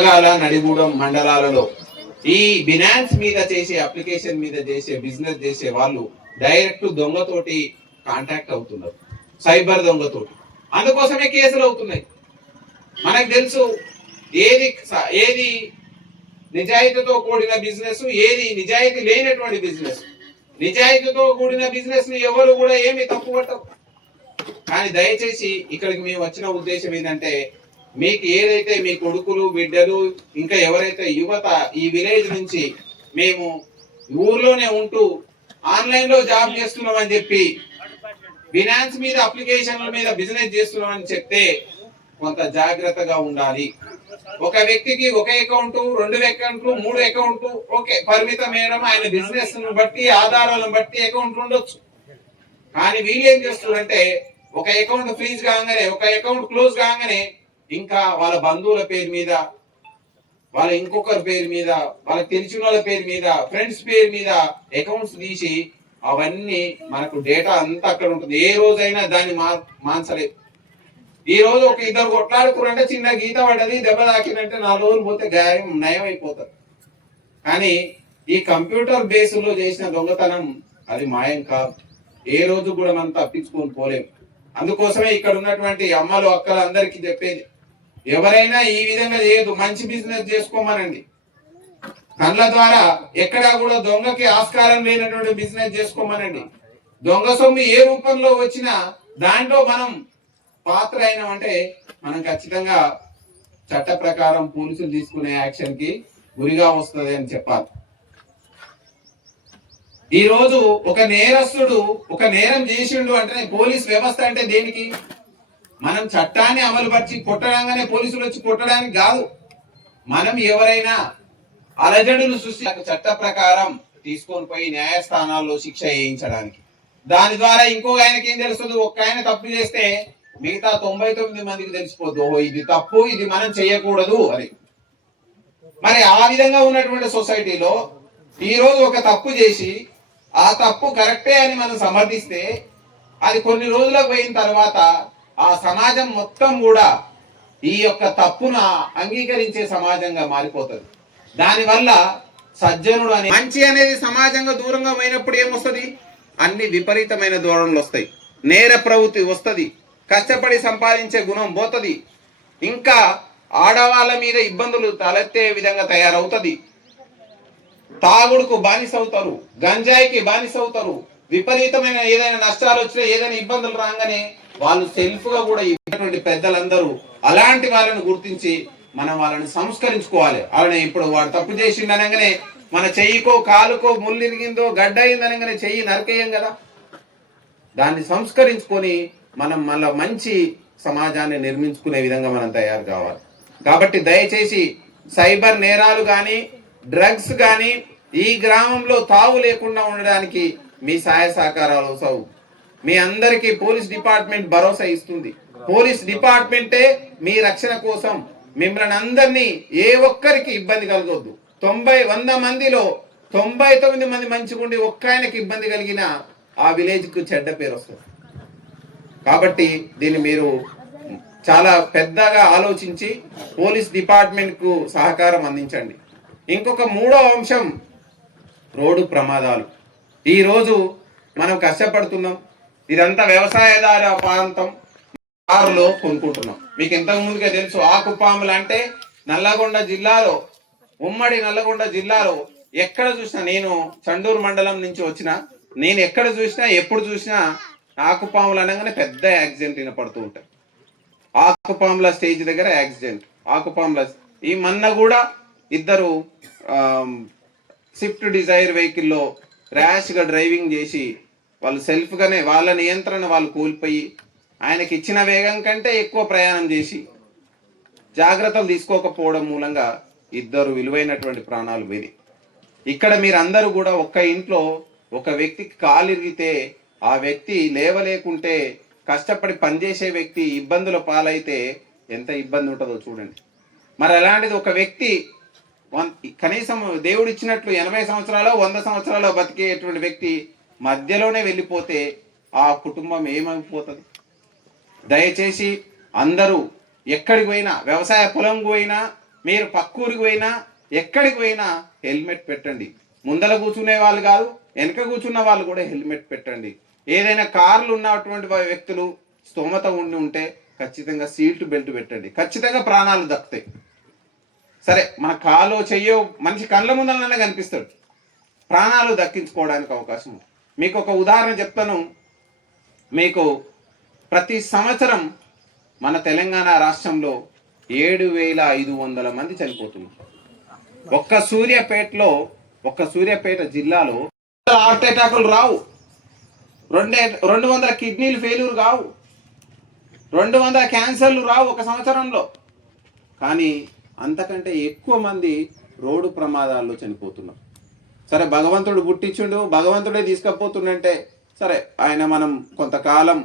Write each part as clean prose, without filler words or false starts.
నడిగూడెం మండలాలలో ఈ బినాన్స్ మీద చేసే అప్లికేషన్ మీద చేసే బిజినెస్ చేసే వాళ్ళు డైరెక్ట్ దొంగతోటి కాంటాక్ట్ అవుతున్నారు, సైబర్ దొంగతోటి. అందుకోసమే కేసులు అవుతున్నాయి. మనకు తెలుసు ఏది ఏది నిజాయితీతో కూడిన బిజినెస్, ఏది నిజాయితీ లేనటువంటి బిజినెస్. నిజాయితీతో కూడిన బిజినెస్ ని ఎవరు కూడా ఏమి తప్పు పట్టవు. కానీ దయచేసి ఇక్కడికి మేము వచ్చిన ఉద్దేశం ఏంటంటే, మీకు ఏదైతే మీ కొడుకులు బిడ్డలు ఇంకా ఎవరైతే యువత ఈ విలేజ్ నుంచి మేము ఊర్లోనే ఉంటూ ఆన్లైన్ లో జాబ్ చేస్తున్నాం అని చెప్పి ఫినాన్స్ మీద అప్లికేషన్ల మీద బిజినెస్ చేస్తున్నాం అని చెప్తే కొంత జాగ్రత్తగా ఉండాలి. ఒక వ్యక్తికి ఒక అకౌంట్, 2 అకౌంట్లు, 3 అకౌంట్లు ఓకే పరిమితం మేడం, ఆయన బిజినెస్ బట్టి ఆధారాలను బట్టి అకౌంట్లు ఉండొచ్చు. కానీ వీళ్ళు ఏం చేస్తున్నారంటే ఒక అకౌంట్ ఫ్రీజ్ కాగానే, ఒక అకౌంట్ క్లోజ్ కాగానే ఇంకా వాళ్ళ బంధువుల పేరు మీద, వాళ్ళ ఇంకొకరి పేరు మీద, వాళ్ళకి తెలిసిన వాళ్ళ పేరు మీద, ఫ్రెండ్స్ పేరు మీద అకౌంట్స్ తీసి అవన్నీ మనకు డేటా అంతా అక్కడ ఉంటుంది. ఏ రోజైనా దాన్ని మాన్సలేదు. ఈ రోజు ఒక ఇద్దరు కొట్లాడుకురంటే చిన్న గీత పడ్డది, దెబ్బ తాకినంటే 4 రోజులు పోతే గాయం నయం అయిపోతుంది. కానీ ఈ కంప్యూటర్ బేస్లో చేసిన దొంగతనం అది మాయం కాదు. ఏ రోజు కూడా మనం తప్పించుకొని పోలేము. అందుకోసమే ఇక్కడ ఉన్నటువంటి అమ్మలు అక్కలు అందరికీ చెప్పేది, ఎవరైనా ఈ విధంగా చేయదు, మంచి బిజినెస్ చేసుకోమనండి. కళ్ళ ద్వారా ఎక్కడా కూడా దొంగకి ఆస్కారం లేనటువంటి బిజినెస్ చేసుకోమనండి. దొంగ సొమ్ము ఏ రూపంలో వచ్చినా దాంట్లో మనం పాత్ర అయినామంటే మనం ఖచ్చితంగా చట్ట ప్రకారం పోలీసులు తీసుకునే యాక్షన్ కి గురిగా వస్తుంది అని చెప్పాలి. ఈ రోజు ఒక నేరస్తుడు ఒక నేరం చేసిండు అంటే పోలీస్ వ్యవస్థ అంటే దేనికి? మనం చట్టాన్ని అమలుపరిచి కొట్టడంగానే పోలీసులు వచ్చి కొట్టడానికి కాదు. మనం ఎవరైనా అలజడులు సృష్టి చట్ట ప్రకారం తీసుకొని పోయి న్యాయస్థానాల్లో శిక్ష వేయించడానికి. దాని ద్వారా ఇంకో ఆయనకి ఏం తెలుస్తుంది? ఒక్క ఆయన తప్పు చేస్తే మిగతా 99 మందికి తెలిసిపోద్దు, ఓహో ఇది తప్పు, ఇది మనం చేయకూడదు అని. మరి ఆ విధంగా ఉన్నటువంటి సొసైటీలో ఈ రోజు ఒక తప్పు చేసి ఆ తప్పు కరెక్టే అని మనం సమర్థిస్తే అది కొన్ని రోజులకు పోయిన తర్వాత ఆ సమాజం మొత్తం కూడా ఈ యొక్క తప్పును అంగీకరించే సమాజంగా మారిపోతుంది. దానివల్ల సజ్జనుడు అనే మంచి అనేది సమాజంగా దూరంగా పోయినప్పుడు ఏమొస్తుంది? అన్ని విపరీతమైన ధోరణులు వస్తాయి, నేర ప్రవృత్తి వస్తుంది, కష్టపడి సంపాదించే గుణం పోతుంది, ఇంకా ఆడవాళ్ళ మీద ఇబ్బందులు తలెత్తే విధంగా తయారవుతుంది. తాగుడుకు బానిస అవుతారు, గంజాయికి బానిస అవుతారు. విపరీతమైన ఏదైనా నష్టాలు వచ్చినా, ఏదైనా ఇబ్బందులు రాగానే వాళ్ళు సెల్ఫ్ గా కూడా ఇటువంటి పెద్దలందరూ అలాంటి వాళ్ళని గుర్తించి మనం వాళ్ళని సంస్కరించుకోవాలి. వాళ్ళని ఇప్పుడు వాడు తప్పు చేసిండు అనగానే మన చెయ్యికో కాలుకో ముళ్ళు ఇరిగిందో గడ్డ అయిందనగానే చెయ్యి నరికేయం కదా. దాన్ని సంస్కరించుకొని మనం మళ్ళీ మంచి సమాజాన్ని నిర్మించుకునే విధంగా మనం తయారు కావాలి. కాబట్టి దయచేసి సైబర్ నేరాలు కానీ డ్రగ్స్ కానీ ఈ గ్రామంలో తావు లేకుండా ఉండడానికి మీ సహాయ సహకారాలు అవసరం. మీ అందరికీ పోలీస్ డిపార్ట్మెంట్ భరోసా ఇస్తుంది. పోలీస్ డిపార్ట్మెంటే మీ రక్షణ కోసం మిమ్మల్ని అందరినీ ఏ ఒక్కరికి ఇబ్బంది కలగొద్దు. 100 మందిలో 99 మంది మంచిగుండి ఒక్క ఆయనకి ఇబ్బంది కలిగిన ఆ విలేజ్కు చెడ్డ పేరు వస్తుంది. కాబట్టి దీన్ని మీరు చాలా పెద్దగా ఆలోచించి పోలీస్ డిపార్ట్మెంట్కు సహకారం అందించండి. ఇంకొక 3వ అంశం రోడ్డు ప్రమాదాలు. ఈరోజు మనం కష్టపడుతున్నాం, ఇదంతా వ్యవసాయదార ప్రాంతం, కారులో కొనుక్కుంటున్నాం. మీకు ఇంతకు ముందుగా తెలుసు, ఆకుపాములు అంటే నల్లగొండ జిల్లాలో, ఉమ్మడి నల్లగొండ జిల్లాలో ఎక్కడ చూసినా, నేను చండూరు మండలం నుంచి వచ్చిన, నేను ఎక్కడ చూసినా ఎప్పుడు చూసినా ఆకుపాములు అనగానే పెద్ద యాక్సిడెంట్ వినపడుతూ ఉంటాయి. ఆకుపాముల స్టేజ్ దగ్గర యాక్సిడెంట్, ఆకుపాముల. ఈ మొన్న కూడా ఇద్దరు స్విఫ్ట్ డిజైర్ వెహికల్లో ర్యాష్గా డ్రైవింగ్ చేసి వాళ్ళు సెల్ఫ్గానే వాళ్ళ నియంత్రణ వాళ్ళు కోల్పోయి ఆయనకి ఇచ్చిన వేగం కంటే ఎక్కువ ప్రయాణం చేసి జాగ్రత్తలు తీసుకోకపోవడం మూలంగా ఇద్దరు విలువైనటువంటి ప్రాణాలు పోయి. ఇక్కడ మీరందరూ కూడా ఒక్క ఇంట్లో ఒక వ్యక్తికి కాలు ఇరిగితే ఆ వ్యక్తి లేవలేకుంటే కష్టపడి పనిచేసే వ్యక్తి ఇబ్బందుల పాలైతే ఎంత ఇబ్బంది ఉంటుందో చూడండి. మరి అలాంటిది ఒక వ్యక్తి కనీసం దేవుడు ఇచ్చినట్లు 80 సంవత్సరాలు 100 సంవత్సరాలు బతికేటువంటి వ్యక్తి మధ్యలోనే వెళ్ళిపోతే ఆ కుటుంబం ఏమైపోతుంది? దయచేసి అందరూ ఎక్కడికి పోయినా, వ్యవసాయ పొలం పోయినా మీరు పక్కూరికి పోయినా ఎక్కడికి పోయినా హెల్మెట్ పెట్టండి. ముందర కూర్చునే వాళ్ళు కాదు, వెనక కూర్చున్న వాళ్ళు కూడా హెల్మెట్ పెట్టండి. ఏదైనా కార్లు ఉన్నటువంటి వ్యక్తులు స్తోమత ఉంటే ఖచ్చితంగా సీట్ బెల్ట్ పెట్టండి. ఖచ్చితంగా ప్రాణాలు దక్కుతాయి. సరే, మన కాలో చెయ్యో మనిషి కళ్ళ ముందరనే కనిపిస్తాడు, ప్రాణాలు దక్కించుకోవడానికి అవకాశం. మీకు ఒక ఉదాహరణ చెప్తాను. మీకు ప్రతి సంవత్సరం మన తెలంగాణ రాష్ట్రంలో 7,500 మంది చనిపోతున్నారు. ఒక్క సూర్యాపేట జిల్లాలో హార్ట్ అటాకులు రావు, 200 కిడ్నీలు ఫెయిల్యూర్ కావు, 200 క్యాన్సర్లు రావు ఒక సంవత్సరంలో. కానీ అంతకంటే ఎక్కువ మంది రోడ్డు ప్రమాదాల్లో చనిపోతున్నారు. సరే, భగవంతుడు పుట్టించుండు, భగవంతుడే తీసుకపోతుండంటే సరే, ఆయన మనం కొంతకాలం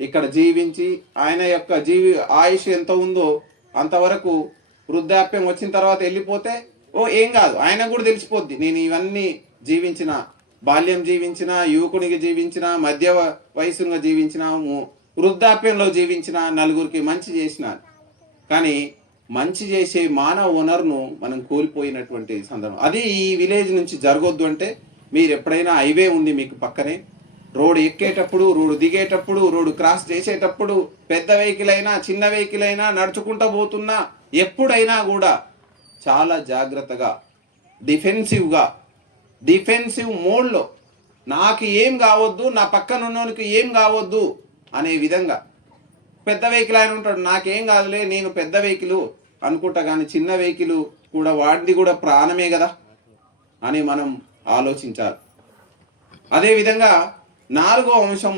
ఇక్కడ జీవించి ఆయన యొక్క ఆయుష్ ఎంత ఉందో అంతవరకు వృద్ధాప్యం వచ్చిన తర్వాత వెళ్ళిపోతే ఏం కాదు, ఆయన కూడా తెలిసిపోద్ది. నేను ఇవన్నీ జీవించిన, బాల్యం జీవించిన, యువకునికి జీవించిన, మధ్య వయసుగా జీవించిన, వృద్ధాప్యంలో జీవించిన, నలుగురికి మంచి చేసిన. కానీ మంచి చేసే మానవ వనరును మనం కోల్పోయినటువంటి సందర్భం అది ఈ విలేజ్ నుంచి జరగొద్దు. అంటే మీరు ఎప్పుడైనా హైవే ఉంది మీకు పక్కనే, రోడ్డు ఎక్కేటప్పుడు, రోడ్డు దిగేటప్పుడు, రోడ్డు క్రాస్ చేసేటప్పుడు, పెద్ద వెహికల్ అయినా చిన్న వెహికల్ అయినా నడుచుకుంటూ పోతున్నా ఎప్పుడైనా కూడా చాలా జాగ్రత్తగా డిఫెన్సివ్ మోడ్లో నాకు ఏం కావద్దు, నా పక్కన ఉన్నోనికి ఏం కావద్దు అనే విధంగా. పెద్ద వెహికల్ ఆయన ఉంటాడు, నాకేం కాదులే, నేను పెద్ద వెహికల్ అనుకుంటా, కానీ చిన్న వెహికల్ కూడా వాడిది కూడా ప్రాణమే కదా అని మనం ఆలోచించాలి. అదేవిధంగా 4వ అంశం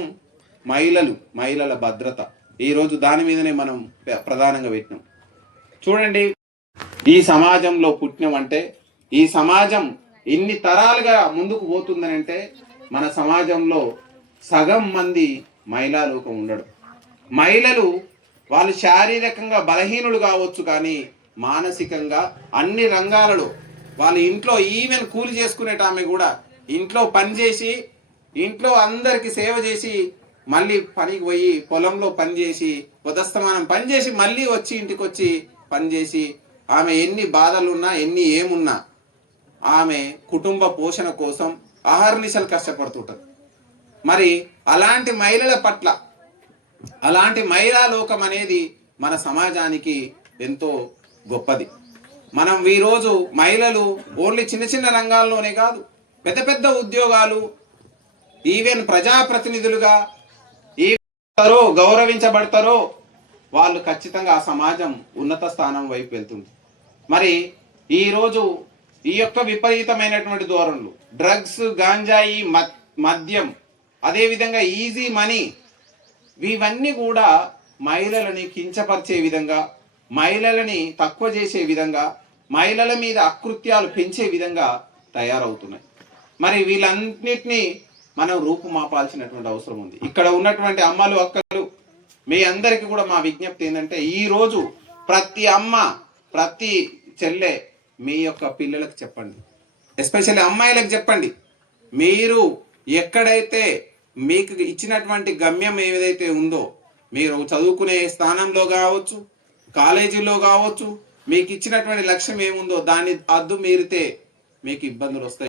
మహిళల భద్రత. ఈరోజు దాని మీదనే మనం ప్రధానంగా పెట్టినాం. చూడండి, ఈ సమాజంలో పుట్టినామంటే, ఈ సమాజం ఇన్ని తరాలుగా ముందుకు పోతుందని అంటే మన సమాజంలో సగం మంది మహిళా లోకం ఉండడు. మహిళలు వాళ్ళు శారీరకంగా బలహీనులు కావచ్చు, కానీ మానసికంగా అన్ని రంగాలలో వాళ్ళ ఇంట్లో ఈవెన్ కూలి చేసుకునేట ఆమె కూడా ఇంట్లో పనిచేసి, ఇంట్లో అందరికి సేవ చేసి, మళ్ళీ పనికి పోయి పొలంలో పనిచేసి, ఉదస్తమానం పనిచేసి మళ్ళీ వచ్చి ఇంటికి వచ్చి పనిచేసి, ఆమె ఎన్ని బాధలున్నా ఏమున్నా ఆమె కుటుంబ పోషణ కోసం అహర్నిశలు కష్టపడుతుంటారు. మరి అలాంటి మహిళల పట్ల, అలాంటి మహిళా లోకం అనేది మన సమాజానికి ఎంతో గొప్పది. మనం ఈరోజు మహిళలు ఓన్లీ చిన్న చిన్న రంగాల్లోనే కాదు, పెద్ద పెద్ద ఉద్యోగాలు, ఈవెన్ ప్రజాప్రతినిధులుగా గౌరవించబడతారో వాళ్ళు ఖచ్చితంగా ఆ సమాజం ఉన్నత స్థానం వైపు వెళ్తుంది. మరి ఈరోజు ఈ యొక్క విపరీతమైనటువంటి ధోరణులు, డ్రగ్స్, గాంజాయి, మద్యం, అదేవిధంగా ఈజీ మనీ, ఇవన్నీ కూడా మహిళలని కించపరిచే విధంగా, మహిళలని తక్కువ చేసే విధంగా, మహిళల మీద అకృత్యాలు పెంచే విధంగా తయారవుతున్నాయి. మరి వీళ్ళన్నిటినీ మనం రూపుమాపాల్సినటువంటి అవసరం ఉంది. ఇక్కడ ఉన్నటువంటి అమ్మలు, అక్కలు, మీ అందరికీ కూడా మా విజ్ఞప్తి ఏంటంటే, ఈరోజు ప్రతి అమ్మ, ప్రతి చెల్లె మీ యొక్క పిల్లలకు చెప్పండి, ఎస్పెషల్లీ అమ్మాయిలకు చెప్పండి. మీరు ఎక్కడైతే మీకు ఇచ్చినటువంటి గమ్యం ఏదైతే ఉందో, మీరు చదువుకునే స్థానంలో కావచ్చు, కాలేజీలో కావచ్చు, మీకు ఇచ్చినటువంటి లక్ష్యం ఏముందో దాన్ని అద్దు మీరితే మీకు ఇబ్బందులు వస్తాయి.